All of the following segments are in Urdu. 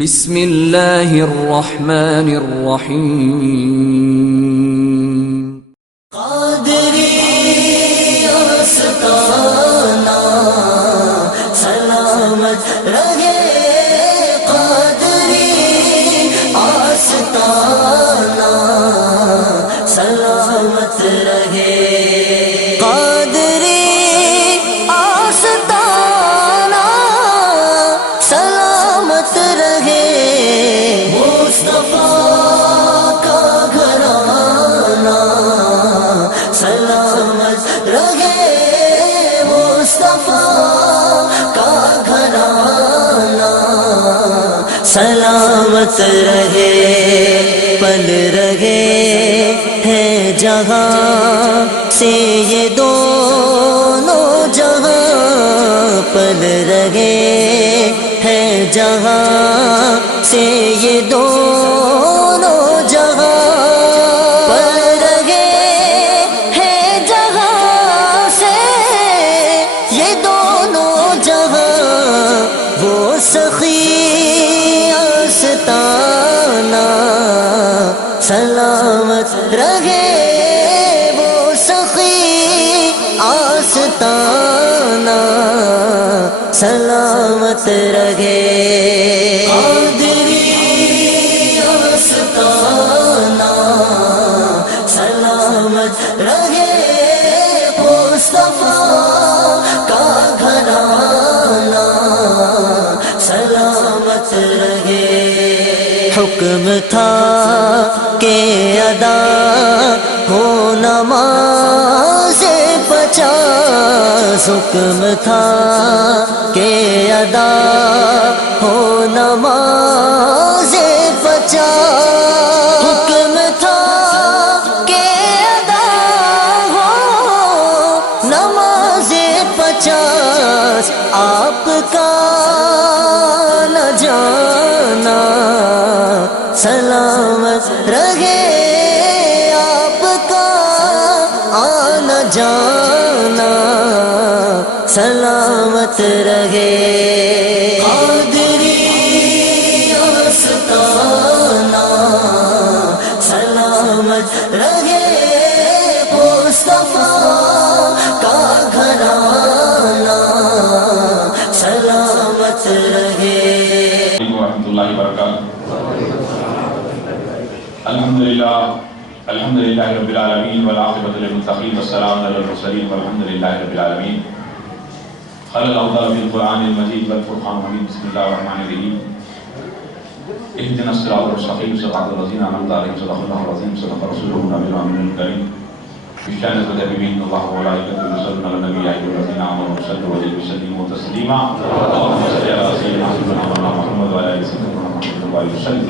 بسم اللہ الرحمن الرحیم قادری آستانہ سلامت رہے، قادری آستانہ سلامت رہے، قادری آستانہ سلامت رہے، مصطفیٰ کا گھرانہ سلامت رہے، مصطفیٰ کا گھرانہ سلامت رہے، پل رہے ہیں جہاں سے یہ دونوں جہاں، پل رہے ہیں جہاں سے یہ دونوں جہاں، پل رہے ہیں جہاں سے یہ دونوں جہاں، وہ سخی آستانہ سلامت رہے، وہ سخی آستانہ سلامت رہے، قادری آستانہ سلامت رہے، مصطفیٰ کا گھرانہ سلامت رہے، حکم تھا کہ ادا ہو نماز 50، حکم تھا کہ ادا ہو نماز 50، حکم تھا کہ ادا ہو نماز 50، آپ کا نہ جانا سلامت رہے، آپ کا آنا جانا سلامت رہے، قادری آستانہ سلامت رہے، مصطفیٰ کا گھرانہ سلامت رہے۔ ورحمۃ اللہ وبرکاتہ۔ الحمدللہ رب العالمین والعاقبۃ للمتقین والسلام علی المرسلین والحمدللہ رب العالمین۔ قال اللہ تعالیٰ فی القرآن المجید والفرقان الحمید، بسم اللہ الرحمن الرحیم، اهدنا الصراط المستقیم صراط الذین انعمت علیہم صدق اللہ العظیم صدق رسولہ النبی الامین الکریم۔ بشأن المتدبرین اللہ وملائکته یصلون علی النبی یا ایھا الذین آمنوا صلوا علیہ وسلموا تسلیما، اللهم صل علی سیدنا محمد وعلی آل سیدنا محمد وسلم۔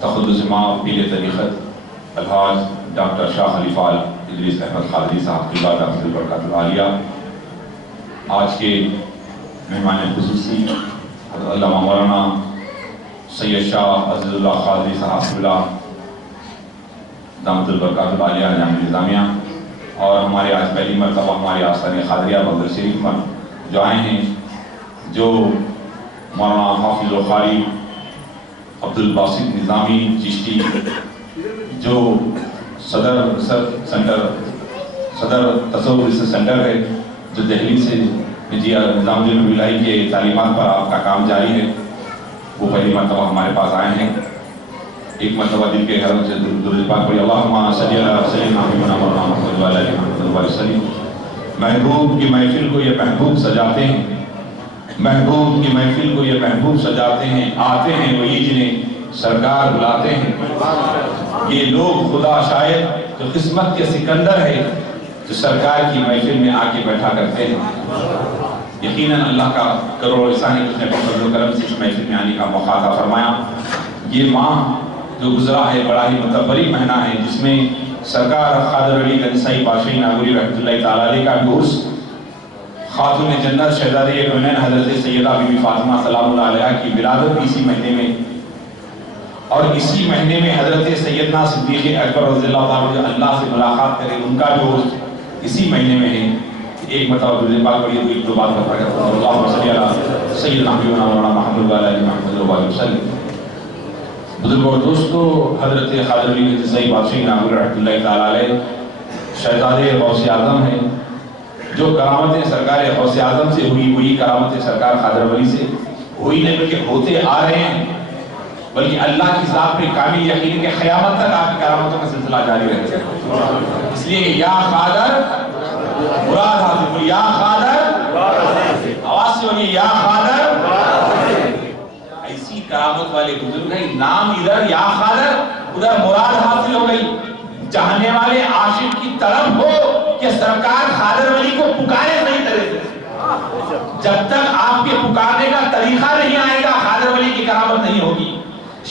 تخذ زمام پیل طریقت الحاج ڈاکٹر شاہ خلیفہ ادریس احمد قادری صاحب کی بات دامت البرکات العالیہ، آج کے مہمان خصوصی حضرت علامہ مولانا سید شاہ عزیز اللہ قادری صاحب دامت البرکات العالیہ جامعہ نظامیہ، اور ہمارے آج پہلی مرتبہ ہمارے آستانِ قادریہ بندر شریف میں جو آئے ہیں، جو مولانا حافظ القاری عبدالباسط نظامی چشتی، جو صدر تصوف سینٹر ہے، جو دہلی سے نظام الدین الہی کے تعلیمات پر آپ کا کام جاری ہے، وہ پہلی مرتبہ ہمارے پاس آئے ہیں۔ ایک مرتبہ دل کے گھروں سے درود پاک پڑھی، اللہم صلی علی سیدنا محمد وعلی آل محمد وسلم۔ محبوب کی محفل کو یہ محبوب سجاتے ہیں، محبوب کی محفل کو یہ محبوب سجاتے ہیں، آتے ہیں وہی جنہیں سرکار بلاتے ہیں۔ یہ لوگ خدا شاید جو قسمت کے سکندر ہے، جو سرکار کی محفل میں آ کے بیٹھا کرتے ہیں۔ یقیناً اللہ کا کروڑ احسان ہے کہ اس نے فضل و کرم سے اس محفل میں آنے کا موقع عطا فرمایا۔ یہ ماہ جو گزرا ہے بڑا ہی متبری مہینہ ہے، جس میں سرکار قادر علی گنجسائی بادشاہی ناگوری رحمۃ اللہ تعالیٰ علیہ کا بھی عرس، خاتون جنت شہزادی کونین حضرت سیدہ بی بی فاطمہ سلام اللہ علیہ کی ولادت بھی اسی مہینے میں، اور اسی مہینے میں حضرت سیدنا صدیق اکبر رضی اللہ عنہ جو اللہ سے ملاقات کرے، ان کا جو عرس اسی مہینے میں ہے۔ ایک مرتبہ درود پاک پڑھیے تو ایک دو بات کا فرق ہے. اللہم صلی علی سیدنا مولانا محمد و علی محمد و علیہ وسلم. بزرگوں اور دوستو، حضرت خواجہ ولی نجزئی بادشاہ انعام رحمۃ اللہ تعالیٰ علیہ شہزادے غوث اعظم ہیں، جو کرامتیں سرکار غوث اعظم سے ہوئی کرامتیں سرکار خواجہ ولی سے ہوئی نہیں بلکہ ہوتے آ رہے ہیں، بلکہ اللہ کی ذات پہ کامل یقین کہ قیامت تک آپ کی کرامتوں کا سلسلہ جاری رہے گا. اس لیے یا قادر مراد حاصل، یا قادر آواز سے ہوگی یا قادر. ایسی کرامت والے بزرگ ہیں، نام ادھر یا قادر ادھر مراد حاصل ہو گئی. چاہنے والے عاشق کی طرف ہو کہ سرکار خواجہ ولی کو پکارے صحیح طرح سے. جب تک آپ کے پکارنے کا طریقہ نہیں آئے گا خواجہ ولی کی کرامت نہیں ہوگی.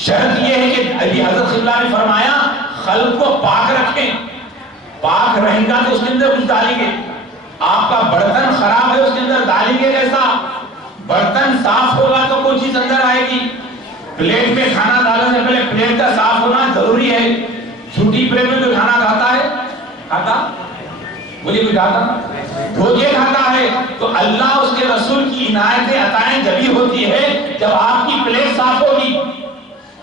شرط یہ ہے کہ ابھی حضرت قبلہ نے فرمایا خلق کو پاک رکھیں، پاک رہیں گا تو اس کے اندر کچھ ڈالیں گے. آپ کا برتن خراب ہے اس کے اندر ڈالیں گے کیسا؟ برتن صاف ہوگا تو کوئی چیز اندر آئے گی. پلیٹ میں کھانا ڈالنے سے پہلے پلیٹ کا صاف ہونا ضروری ہے. چھوٹی پلیٹ میں جو کھانا کھاتا ہے کھاتا بولیے کوئی کھاتا دھو کے کھاتا ہے. تو اللہ اس کے رسول کی عنایتیں عطائیں جبھی ہوتی ہے جب آپ کی پلیٹ صاف ہوگی.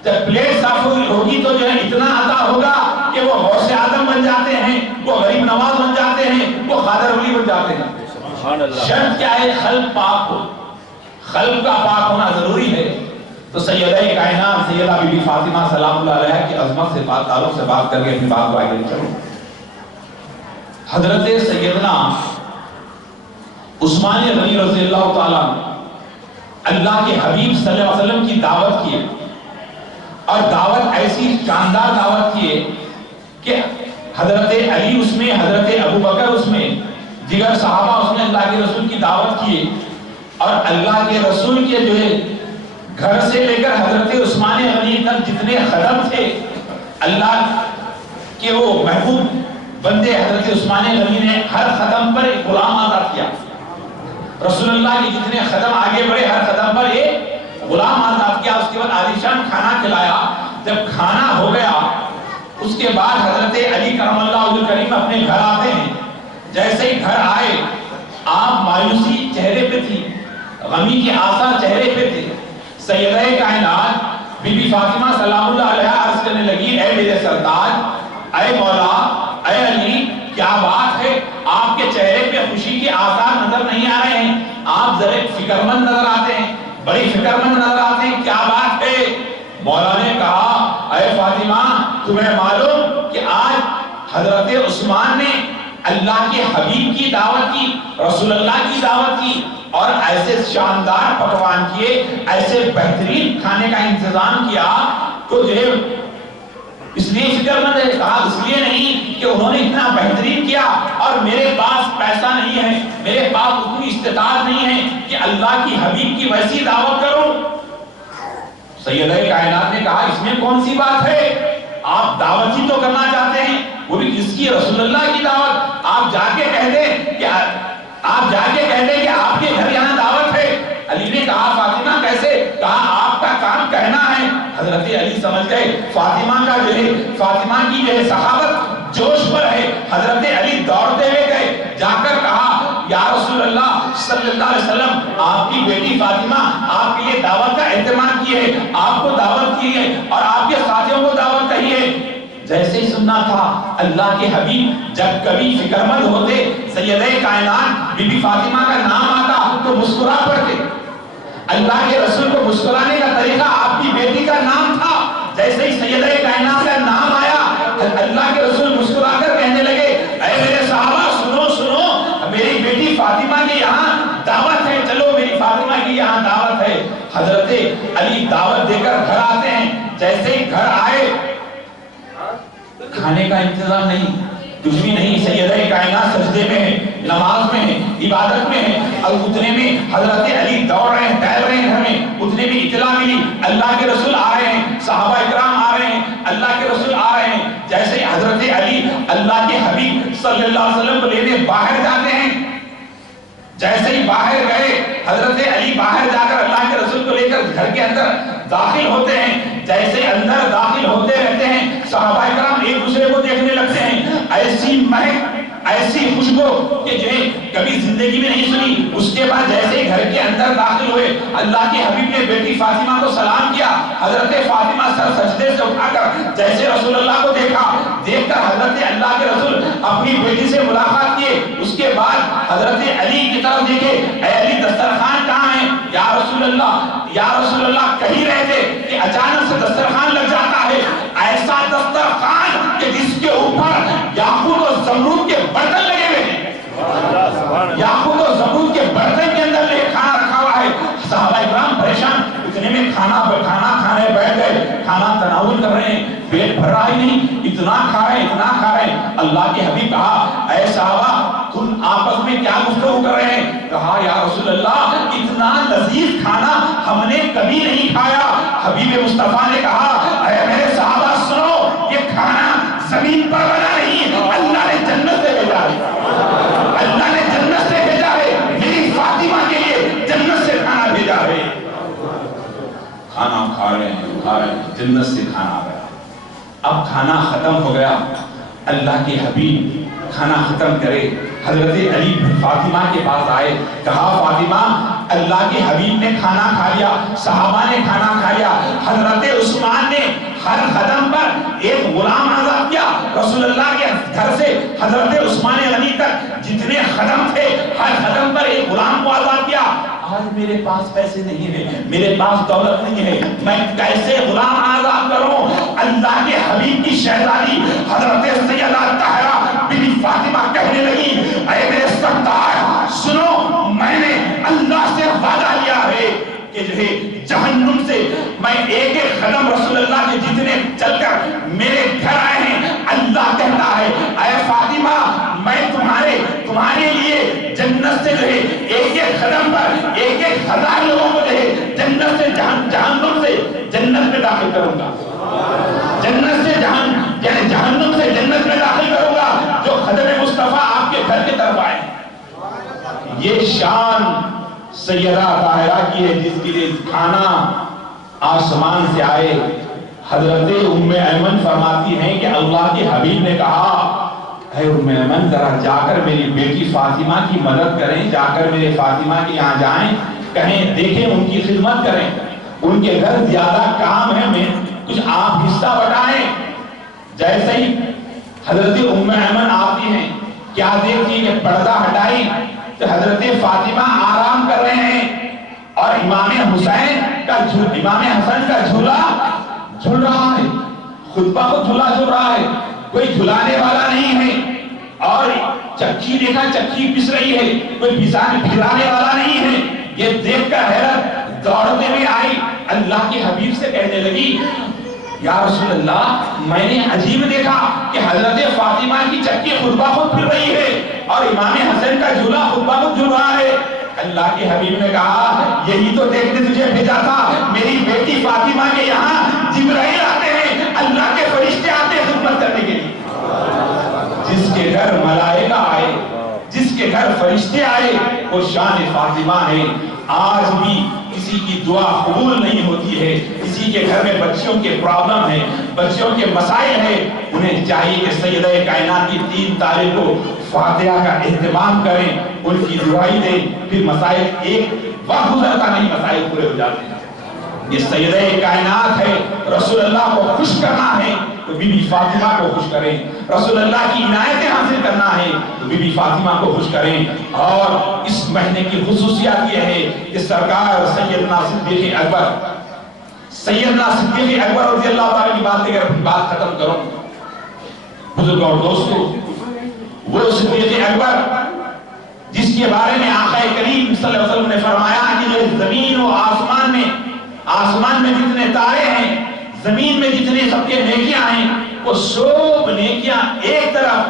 جب پلیٹ صاف ہوگی تو جو ہے اتنا عطا ہوگا کہ وہ غوث اعظم بن جاتے ہیں، وہ غریب نواز بن جاتے ہیں، وہ خواجہ ولی بن جاتے ہیں. شرط کیا ہے؟ خلق پاک ہو. خلق کا پاک ہونا ضروری ہے. تو سیدہ کائنات سیدہ بی بی فاطمہ سلام اللہ علیہ کی عظمت سے بات تعلق سے بات کر کے اپنی بات کو آگے چلو. حضرت سیدنا عثمان غنی رضی اللہ تعالیٰ اللہ کے حبیب صلی اللہ علیہ وسلم کی دعوت کیے، اور دعوت ایسی شاندار دعوت کیے کہ حضرت علی اس میں، حضرت ابو بکر اس میں، دیگر صحابہ اس میں اللہ کے رسول کی دعوت کیے. اور اللہ کے رسول کے جو ہے گھر سے لے کر حضرت عثمان غنی تک جتنے خدم تھے، اللہ کے وہ محبوب بندے حضرت عثمان غنی نے ہر خدم پر ایک غلام آزاد کیا. رسول اللہ کے جتنے خدم آگے بڑھے ہر خدم پر ایک غلام آزاد کیا. اس کے بعد عالیشان کھانا کھلایا. جب کھانا ہو گیا اس کے بعد حضرت علی کرم اللہ وجہ کریم اپنے گھر آتے ہیں. جیسے ہی گھر آئے آپ مایوسی چہرے پہ تھی، غمی کے آثار چہرے پہ تھے. سیدہ کائنات بی بی فاطمہ سلام اللہ علیہ عرض کرنے لگی اے میرے سردار، اے مولا، اے علی، کیا بات ہے؟ آپ کے چہرے پہ خوشی کے آثار نظر نہیں آ رہے ہیں، آپ ذرا فکرمند نظر آتے ہیں، بڑی فکرمند نظر آتے ہیں، کیا بات ہے؟ مولا نے کہا اے فاطمہ، تمہیں معلوم کہ آج حضرت عثمان نے اللہ کے حبیب کی دعوت کی، رسول اللہ کی دعوت کی، اور ایسے شاندار پکوان کیے، ایسے بہترین کھانے کا انتظام کیا. تو جو ہے اس لیے فکر مند ہے، کہا اس لیے نہیں کہ انہوں نے اتنا بہترین کیا اور میرے پاس پیسہ نہیں ہے، میرے پاس اتنی استطاعت نہیں ہے کہ اللہ کی حبیب کی ویسی دعوت کروں. سیدہ کائنات نے کہا اس میں کون سی بات ہے؟ آپ دعوت ہی تو کرنا چاہتے ہیں، وہ بھی کس کی؟ رسول اللہ کی دعوت. آپ جا کے کہہ دیں کہ آپ کے گھر یہاں دعوت ہے. علی نے کہا فاطمہ کیسے؟ کہا آپ کا کام کہنا ہے. حضرت علی سمجھ گئے فاطمہ کا جو ہے، فاطمہ کی جو ہے سخاوت جوش پر ہے. حضرت علی دوڑتے ہوئے گئے، جا کر کہا یا رسول اللہ صلی اللہ علیہ وسلم، آپ کی بیٹی فاطمہ آپ کے لیے دعوت کا اہتمام کی ہے، آپ کو دعوت کی ہے اور آپ کے ساتھیوں کو دعوت کہی ہے. جیسے ہی سننا تھا اللہ کے حبیب جب کبھی فکرمند ہوتے، سیدہ کائنات بی بی فاطمہ کا نام آتا تو مسکرا پڑتے. اللہ کے رسول کو مسکرانے کا طریقہ آپ کی بیٹی کا نام تھا. جیسے ہی سیدہ کائنات کا نام آیا اللہ کے رسول مسکرا کر کہنے لگے اے میرے صحابہ سنو سنو، میری بیٹی فاطمہ کی یہاں دعوت ہے، چلو میری فاطمہ کی یہاں دعوت ہے. حضرت علی دعوت دے کر گھر آتے ہیں. جیسے ہی گھر آئے کھانے کا انتظام نہیں، کچھ بھی نہیں. سیدہ کائنات سجدے میں ہے، نماز میں ہے، عبادت میں ہے. اور اتنے میں حضرت علی دوڑ رہے ہیں، ٹہل رہے ہیں گھر میں. اتنے میں اطلاع ملی اللہ کے رسول آ رہے ہیں، صحابہ اکرام آ رہے ہیں، اللہ کے رسول آ رہے ہیں. جیسے حضرت علی اللہ کے حبیب صلی اللہ علیہ وسلم کو لینے باہر جاتے ہیں. جیسے ہی باہر گئے حضرت علی باہر جا کر اللہ کے رسول کو لے کر گھر کے اندر داخل ہوتے ہیں. جیسے اندر داخل ہوتے رہتے ہیں صحابہ کرام ایک دوسرے کو دیکھنے لگتے ہیں. ایسی مہک، ایسی خوشبو کہ جو ہے کبھی زندگی میں نہیں سنی. اس کے بعد جیسے گھر کے اندر داخل ہوئے اللہ کے حبیب نے بیٹی فاطمہ کو سلام کیا. حضرت فاطمہ سر سجدے سے اٹھا کر جیسے رسول اللہ کو دیکھا, دیکھ کر حضرت اللہ کے رسول اپنی بیٹی سے ملاقات کیے. اس کے بعد حضرت علی کی طرف دیکھے, اے علی دسترخوان کہاں ہے؟ یا رسول اللہ کہی رہے تھے کہ اچانک سے دسترخوان لگ جاتا ہے. ایسا دسترخوان کہ جس کے اوپر یاقوت و زمرد کے برتن لگے ہوئے ہیں, یاقوت و زمرد کے برتن کے اندر کھانا رکھا ہوا ہے. صحابہ اکرام پریشان, اتنے میں کھانا کھانے بیٹھ گئے, کھانا تناول کر رہے ہیں, پیٹ بھر رہا ہی نہیں, اتنا کھا رہے ہیں. اللہ کے حبیب کہا, اے صحابہ تم آپس میں کیا گفتگو کر رہے ہیں؟ کہا, یا رسول اللہ اتنا لذیذ کھانا ہم نے کبھی نہیں کھایا. حبیب مصطفیٰ نے کہا, اے میرے صحابہ سنو, یہ کھانا زمین پر بنا نہیں, اللہ نے جنت سے بھیجا ہے. اللہ نے جنت سے بھیجا ہے, میری فاطمہ کے لیے جنت سے کھانا بھیجا ہے. کھانا کھا رہے ہیں, جنت سے کھانا آ گیا. اب کھانا ختم ہو گیا, اللہ کے حبیب کھانا ختم کرے, حضرت علی فاطمہ کے پاس آئے. کہا, فاطمہ اللہ کے حبیب نے کھانا کھا لیا, صحابہ نے کھانا کھا لیا, حضرت عثمان نے ہر قدم پر ایک غلام آزاد کیا. رسول اللہ کے گھر سے حضرت عثمان غنی تک جتنے قدم تھے ہر قدم پر ایک غلام کو آزاد کیا. آج میرے پاس پیسے نہیں ہیں, میرے پاس دولت نہیں ہے, میں کیسے غلام آزاد کروں؟ اللہ کے حبیب کی شہزادی حضرت سیدہ طاہرہ بی فاطمہ کہنے لگی, اے میرے سردار سنو, میں نے اللہ سے وعدہ لیا ہے کہ جو ہے جہنم سے میں ایک ایک قدم رسول اللہ کے جتنے چل کر میرے گھر آئے ہیں, اللہ کہتا ہے, اے فاطمہ میں تمہارے لیے جنت سے جو ہے ایک ایک قدم پر ایک ایک ہزار لوگوں کو جو ہے جنت سے جہنم سے جنت میں داخل کروں گا. جنت سے جہنم سے جنت میں داخل کروں گا جو خدم مصطفیٰ آپ کے گھر کی طرف آئے. یہ شان سیدہ طاہرہ کی ہے جس کے لیے کھانا آسمان سے آئے. حضرت ام ایمن فرماتی ہیں کہ اللہ کے حبیب نے کہا, اے ام ایمن ذرا جا کر میری بیٹی فاطمہ کی مدد کریں, جا کر میرے فاطمہ کے یہاں جائیں, کہیں دیکھیں ان کی خدمت کریں, ان کے گھر زیادہ کام ہے, میں کچھ آپ حصہ بٹائیں. جیسے ہی حضرت ام ایمن آتی ہیں, کیا دیکھتی کہ پردہ ہٹائی تو حضرت فاطمہ آرام کر رہے ہیں اور امام حسن کا جھولا جھول رہا ہے, خطبہ کو جھولا جھول رہا ہے, کوئی جھلانے والا نہیں ہے. اور چکی دیکھا, چکی پس رہی ہے, کوئی پھرانے والا نہیں ہے. یہ دیکھ کر حیرت دوڑتے ہوئے آئی, اللہ کے حبیب سے کہنے لگی, یا رسول اللہ میں نے عجیب دیکھا کہ حضرت فاطمہ کی چکی خطبہ خود پھر رہی ہے اور امام حسن کا جھولا خطبہ خود جھول رہا ہے. اللہ کے حبیب نے کہا, یہی تو دیکھنے تجھے بھیجا تھا, میری بیٹی فاطمہ کے یہاں جبرائیل آتے ہیں, اللہ کے فرشتے آتے ہیں خدمت کرنے کے لیے. جس کے گھر ملائکہ آئے, جس کے گھر فرشتے آئے, وہ شان فاطمہ ہے. آج بھی کسی کی دعا قبول نہیں ہوتی ہے, کسی کے گھر میں بچیوں کے پرابلم ہے, بچیوں کے مسائل ہے, انہیں چاہیے کہ سیدہ کائنات کی 3 تاریخ کو فاتحہ کا اہتمام کریں, ان کی دعائی دیں, پھر مسائل ایک وقت گزرتا نہیں, مسائل پورے ہو جاتے ہیں. یہ سیدہ کائنات ہے, رسول اللہ کو خوش کرنا ہے تو بی بی فاطمہ کو خوش کریں, رسول اللہ کی عنایتیں حاصل کرنا ہے تو بی بی فاطمہ کو خوش کریں. اور اس مہینے کی خصوصیات یہ ہے کہ سرکار سیدنا صدیق اکبر رضی اللہ تعالیٰ کی بات اگر اپنی بات ختم کروں, بزرگ اور دوستو, وہ صدیق اکبر جس کے بارے میں آقا کریم صلی اللہ علیہ وسلم نے فرمایا کہ زمین و آسمان میں جتنے تارے ہیں, زمین میں جتنے سب کے نیکیاں ہیں, وہ سب نیکیاں ایک طرف,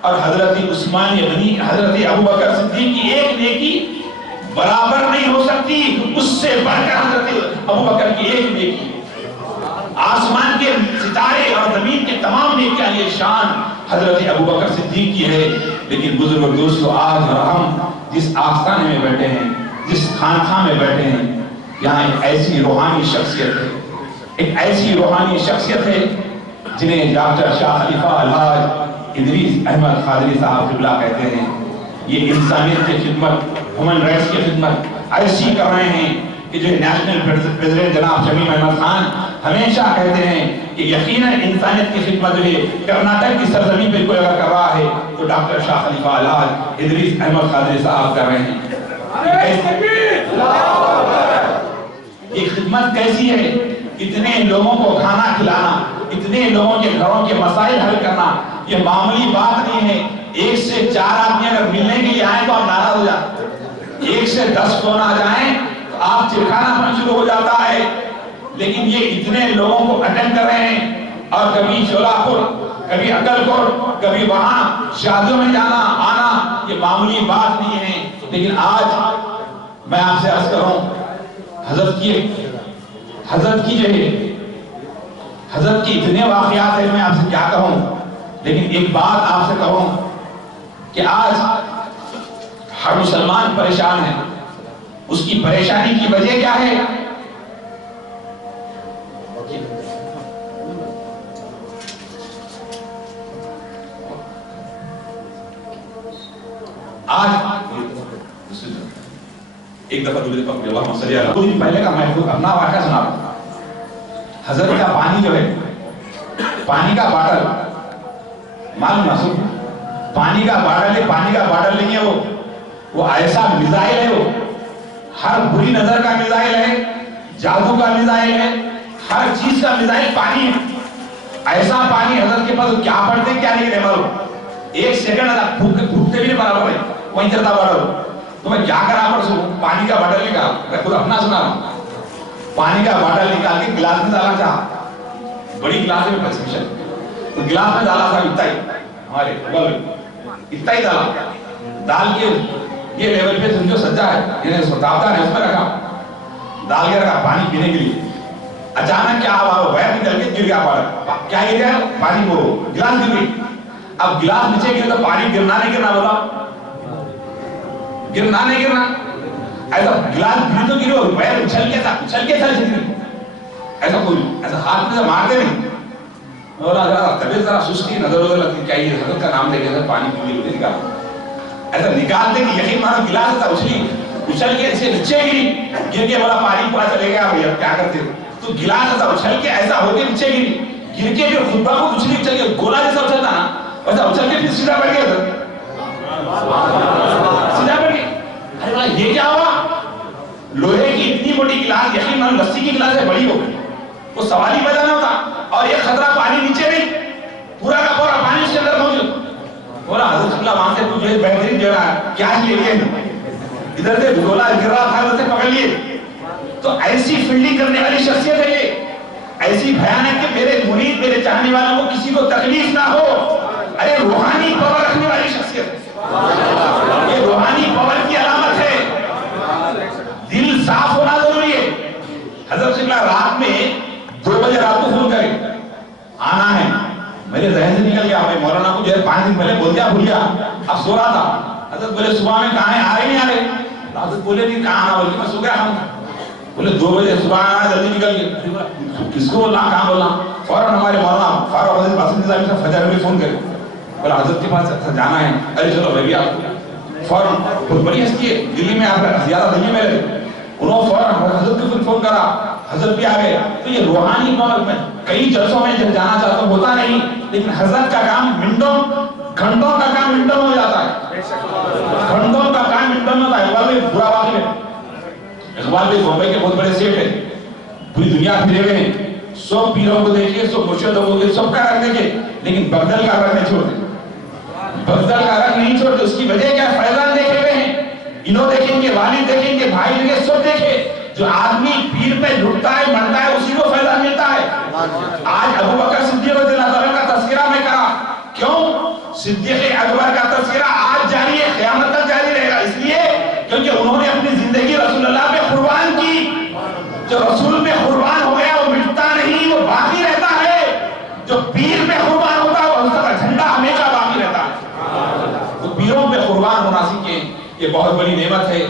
اور حضرت عثمان غنی, حضرت ابوبکر صدیق کی ایک نیکی برابر نہیں ہو سکتی, اس سے بڑھ کر حضرت ابوبکر کی ایک نیکی. آسمان کے ستارے اور زمین کے تمام نیکیاں, یہ شان حضرت ابوبکر صدیق کی ہے. لیکن بزرگ دوستو, آج ہم جس آستانے میں بیٹھے ہیں, جس خانقاہ میں بیٹھے ہیں, یہاں ایک ایسی روحانی شخصیت ہے, ایک ایسی روحانی شخصیت ہے جنہیں ڈاکٹر شاہ خلیفہ الحاج ادریس احمد قادری صاحب قبلہ کہتے ہیں یہ انسانیت کی خدمت، ہیومن رائٹس کی خدمت ایسی کر رہے ہیں کہ جو نیشنل پریزیڈنٹ جناب شمیم احمد خان ہمیشہ کہتے ہیں کہ یقیناً انسانیت کی خدمت جو ہے کرناٹک کی سرزمین پہ کوئی اگر کر رہا ہے تو ڈاکٹر شاہ خلیفہ الحاج ادریس احمد قادری صاحب کر رہے ہیں۔ یہ خدمت کیسی ہے؟ اتنے لوگوں کو کھانا کھلانا، اتنے لوگوں کے گھروں کے مسائل حل کرنا، یہ معمولی بات نہیں ہے۔ 1 سے 4 آدمی اگر ملنے کے لیے آئیں تو آپ ناراض ہو جاتے، 1 سے 10 فون آ جائیں تو آپ چرکھانا پڑنا شروع ہو جاتا ہے۔ لیکن یہ اتنے لوگوں کو اٹینڈ کر رہے ہیں، اور کبھی شولاپور، کبھی اکلکوٹ، کبھی وہاں شادیوں میں جانا آنا، یہ معمولی بات نہیں ہے۔ لیکن آج میں آپ سے عرض کروں، حضرت کی جو ہے، حضرت کی اتنے واقعات ہیں، میں آپ سے کیا کہوں، لیکن ایک بات آپ سے کہوں کہ آج ہر مسلمان پریشان ہے۔ اس کی پریشانی کی وجہ کیا ہے؟ آج ایک دفعہ دوسرے پر اللہ صلی اللہ علیہ وسلم پہلے کا میں خود اپنا واقعہ سنا رہا ہوں۔ حضرت کا پانی جو ہے، پانی کا باٹل معلوم نہ سن، پانی کا باٹل ہے، پانی کا باٹل نہیں ہے، وہ ایسا میزائل ہے، وہ ہر بری نظر کا میزائل ہے، جادو کا میزائل ہے، ہر چیز کا میزائل پانی ہے۔ ایسا پانی حضرت کے پاس کیا پڑھتے کیا نہیں رہے معلوم، 1 سیکنڈ پھوکتے بھی نہیں برابر ہے، وہیں چلتا باٹل۔ تو میں کیا کرا پر سو پانی کا باٹل نکال، میں خود اپنا سنا رہا ہوں، پانی کا باٹل نکال کے گلاس میں ڈالا چاہا، بڑی گلاس میں پریسکرپشن، تو گلاس میں ڈالا تھا اتنا ہی، ہمارے اتنا ہی ڈالا، ڈال کے یہ لیول پہ سمجھو سجا ہے، یعنی تابدار ہے، اس میں رکھا، ڈال کے رکھا پانی پینے کے لیے۔ اچانک کیا ہوا، وہ وائر نکل کے گر گیا باٹل، کیا گر گیا پانی، وہ گلاس گر گئی۔ اب گلاس نیچے گرے تو پانی گرنا نہیں گرنا، بتاؤ گرنا نہیں گرنا؟ ایسا گلاس گری تو گری، وائر اچھل کے ساتھ ایسا کوئی ایسا ہاتھ میں سے مارتے نہیں۔ بولا طبیعت ذرا سستی، نظر ادھر لگتی، کیا یہ حضرت کا نام لے کے پانی پی کے نکالا، ایسا نکالتے کہ یقین مانو گلاس ایسا اچھل کے اسے نیچے گری، گر کے بولا پانی پورا چلے گیا، بھیا کیا کرتے تو گلاس ایسا اچھل کے ایسا ہو کے نیچے گری، گر کے پھر خود بخود اچھلی اچھل کے گولا جیسا اچھلتا نا ویسا اچھل کے پھر سیدھا بیٹھ گیا، سیدھا بیٹھ گیا۔ ارے بولا یہ کیا ہوا؟ لوہے کی اتنی بڑی گلاس، یقین مانو لسی کی گلاس ہے، بڑی ہو گئی، وہ سوال ہی پیدا نہ ہوتا، اور یہ خطرہ پانی نیچے نہیں، پورا کا پورا پانی اس کے اندر موجود۔ بولا حضرت اللہ وہاں سے تجھے بہترین دے رہا ہے، کیا لے لیے ادھر سے گولا گر رہا تھا، ادھر سے پکڑ لیے۔ تو ایسی فیلڈنگ کرنے والی شخصیت ہے یہ، ایسی بھیانک کہ میرے مرید میرے چاہنے والوں کو کسی کو تکلیف نہ ہو۔ ارے روحانی پاور رکھنے والی شخصیت، یہ روحانی پاور کی علامت ہے۔ دل صاف ہونا ضروری ہے۔ حضرت اللہ رات میں 2 بجے رات کو فون کرے آنا ہے، میرے ذہن سے نکل گیا، میں مولانا کو جو ہے 5 دن پہلے بول دیا، بھول گیا، اب سو رہا تھا۔ حضرت بولے صبح میں کہاں ہیں، آ رہے نہیں آ رہے؟ حضرت بولے نہیں کہاں آنا، بولے میں سو گیا ہوں۔ بولے 2 بجے صبح آنا، جلدی نکل گئے، کس کو بولنا کہاں بولنا؟ فوراً ہمارے مولانا فاروق حضرت باسم نظامی صاحب فجر میں فون کرے، بولا حضرت کے پاس جانا ہے، ارے چلو میں بھی آپ فوراً، بہت بڑی ہستی ہے دلی میں، آپ زیادہ دلی میں رہے، انہوں فوراً حضرت کو فون کرا، حضرت بھی آ گئے۔ تو یہ روحانی پاور میں کئی جلسوں میں جب جانا چاہتا ہوں ہوتا نہیں، لیکن حضرت کا کام منٹوں گھنٹوں کا کام منٹوں میں ہو جاتا ہے، گھنٹوں کا کام منٹوں میں ہوتا ہے۔ اقبال بھی برا واقع ہے، اقبال بھی بمبئی کے بہت بڑے سیٹ ہے، پوری دنیا پھرے ہوئے ہیں، 100 پیروں کو دیکھیے، 100 مرشدوں کو دیکھیے، سب کا رنگ دیکھیے، لیکن بغدل کا رنگ نہیں چھوڑتے، بغدل کا رنگ نہیں چھوڑتے۔ اس کی وجہ کیا؟ فیضان دیکھے ہوئے ہیں، انہوں دیکھیں گے، والد دیکھیں گے، بھائی دیکھیں گے، سب دیکھے۔ جو آدمی پیر پہ لٹتا ہے مرتا ہے اسی کو فیضان ملتا ہے۔ آج ابو بکر صدیق رضی اللہ عنہ کا تذکرہ میں کرا، کیوں؟ صدیق اکبر کا تذکرہ آج جاری ہے، قیامت تک جاری رہے گا، اس لیے کیونکہ انہوں نے اپنی زندگی رسول اللہ پہ قربان کی۔ جو رسول پہ قربان ہو گیا وہ مٹتا نہیں، وہ باقی رہتا ہے۔ جو پیر پہ قربان ہوتا ہے اس کا جھنڈا ہمیشہ باقی رہتا ہے۔ تو پیروں پہ قربان ہونا سیکھیں، یہ بہت بڑی نعمت ہے۔